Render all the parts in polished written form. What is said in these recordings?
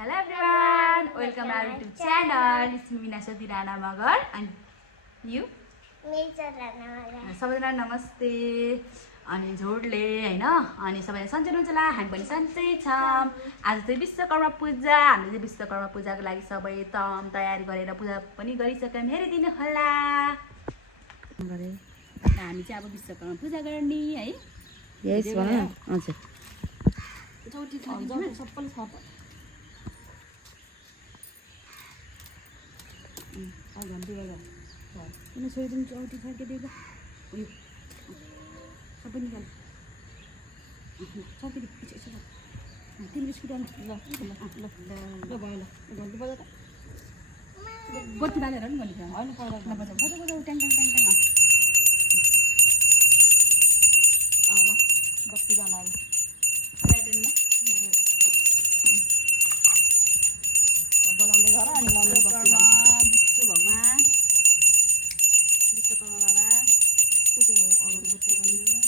Hello everyone, welcome to our YouTube channel. It's me Nashati Rana Magar and you? Me Rana Magar. सबैजना नमस्ते अनि झोडले हैन अनि सबैले सन्चै हुनुहुन्छ होला हामी पनि सन्चै छौं आज चाहिँ विश्वकर्मा पूजा हामीले चाहिँ विश्वकर्मा पूजाको लागि सबै तयारी गरेर पूजा पनि गरिसक्यौं हेरिदिनु होला गरे हामी चाहिँ अब विश्वकर्मा पूजा गर्ने है यस भन हजुर चौटी खान्छ सबै छ आ घन्टी बजा किन छोइदिनु चौटी फर्किदिएको उयो सबै निकाल सबै पछि तिमी बिस्कुट आउनु ल ल ल ल भयो ल घन्टी बजा त बत्ती बालेर नि घन्टी होइन बजा बजा बजा बजा ट्याङ ट्याङ ट्याङ ट्याङ ल बत्ती बालाएर बजाउँदै गर अनि मम्मी बत्ती विष्णु भगवान विश्वकर्मा बाबा त्यो अगरबत्ती गर्नु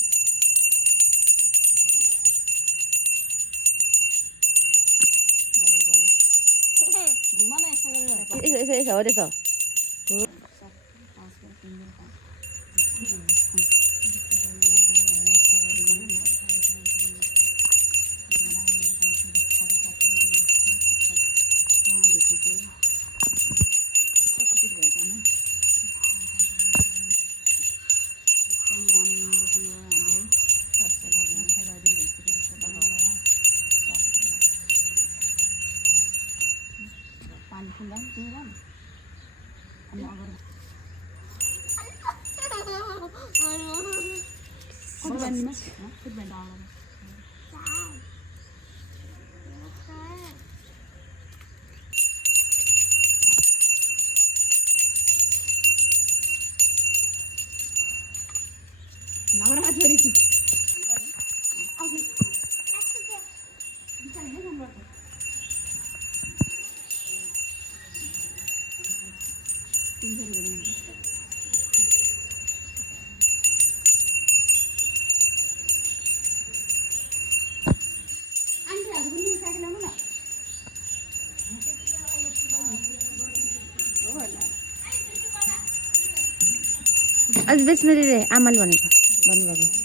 घुमा न यसो गरेर यसो हो त्यसो पानी खुला तिमीलाई अनि अगर फुटबलमा फुटबल नगरमा छोरी छु आज बेच्नेले आमाले भनेको भन्नुभएको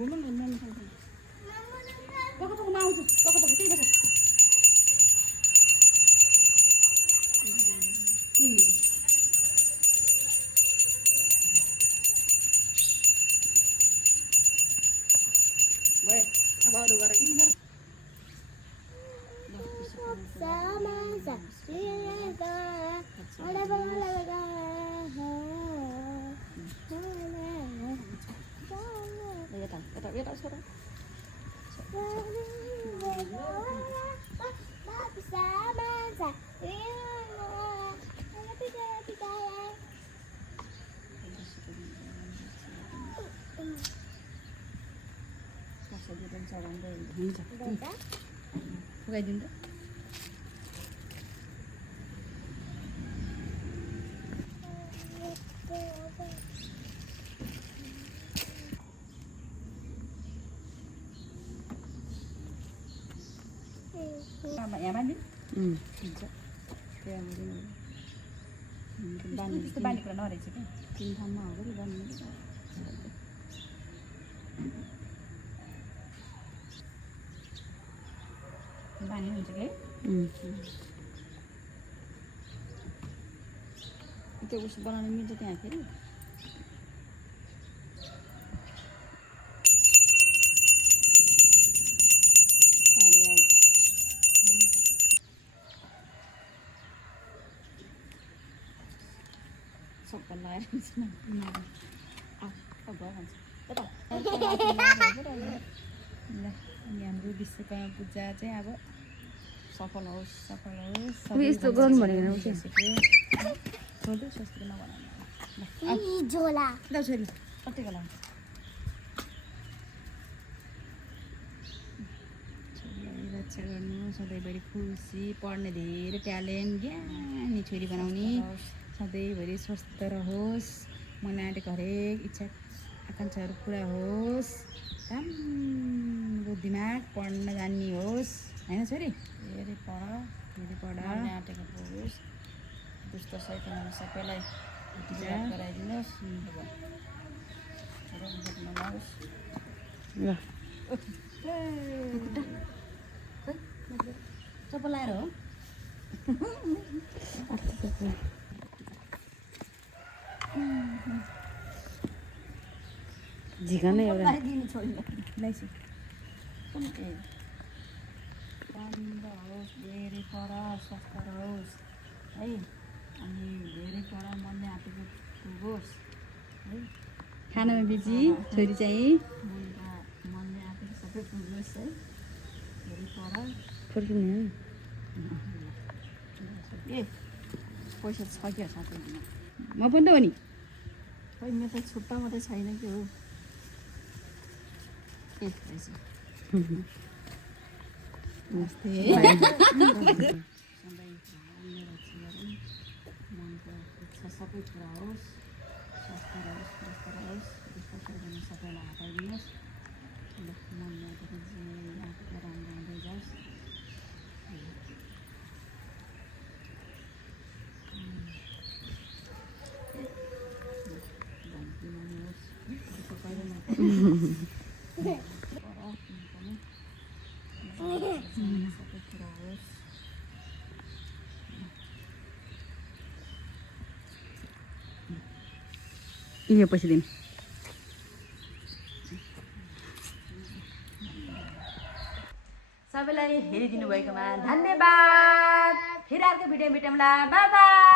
घुम्नु न पक आउँछु पक त्यही बस भयो अब अरू गर किन गर यता छोरा फुगाइदिनु त यहाँ बाँधि हुन्छ त्यहाँ त्यस्तो बानी कुरा नरहेछ क्या 3 ठाउँमा हो कि बन्नु बानी हुन्छ कि त्यो उस बनाउनु मिल्छ त्यहाँ फेरि पानी आयो सबै लगाएर ल अनि हाम्रो विश्वकर्मा पूजा चाहिँ अब सफल होस् यस्तो गर्नु भनेको छोड्दै सस्तो नबनाउनु झोला ल छोरी कतिको लाउनु छोरीलाई रक्षा गर्नु सधैँभरि खुसी पढ्ने धेरै ट्यालेन्ट ज्ञानी छोरी बनाउने सधैँभरि स्वस्थ रहोस् मन आँटेको हरेक इच्छा आकाङ्क्षाहरू पुरा होस् राम्रो दिमाग पढ्न जान्ने होस् होइन छोरी धेरै पढ आँटेको पुगोस् दुष्ट शैतानहरू सबैलाई याद गराइदिनुहोस् नलाओस् चप्पल लाएर हो झिका नै एउटा दिने छोरीलाई लाइसी पढ्दा होस् धेरै पढ स्वस्थ रहोस् है अनि धेरै पढ मनले आँटेको पुगोस् है खानामा बिजी छोरी चाहिँ मनले आँटेको सबै पुगोस् है धेरै पढ फर्किने ए पैसा छ क्या साथै म पनि त हो नि खै मेरो त छुट्टा मात्रै छैन कि हो ए रहेछ नमस्ते मनको इच्छा सबै पुरा होस् स्वस्थ रहोस् सबैलाई हटाइदिनुहोस् मनले आँटेको जे आँटेको राम्रो हुँदै जाओस् सबै कुरा होस् यो पैसा दिनु सबैलाई हेरिदिनु भएकोमा धन्यवाद फेरि अर्को भिडियो भेटौँला बाई बाई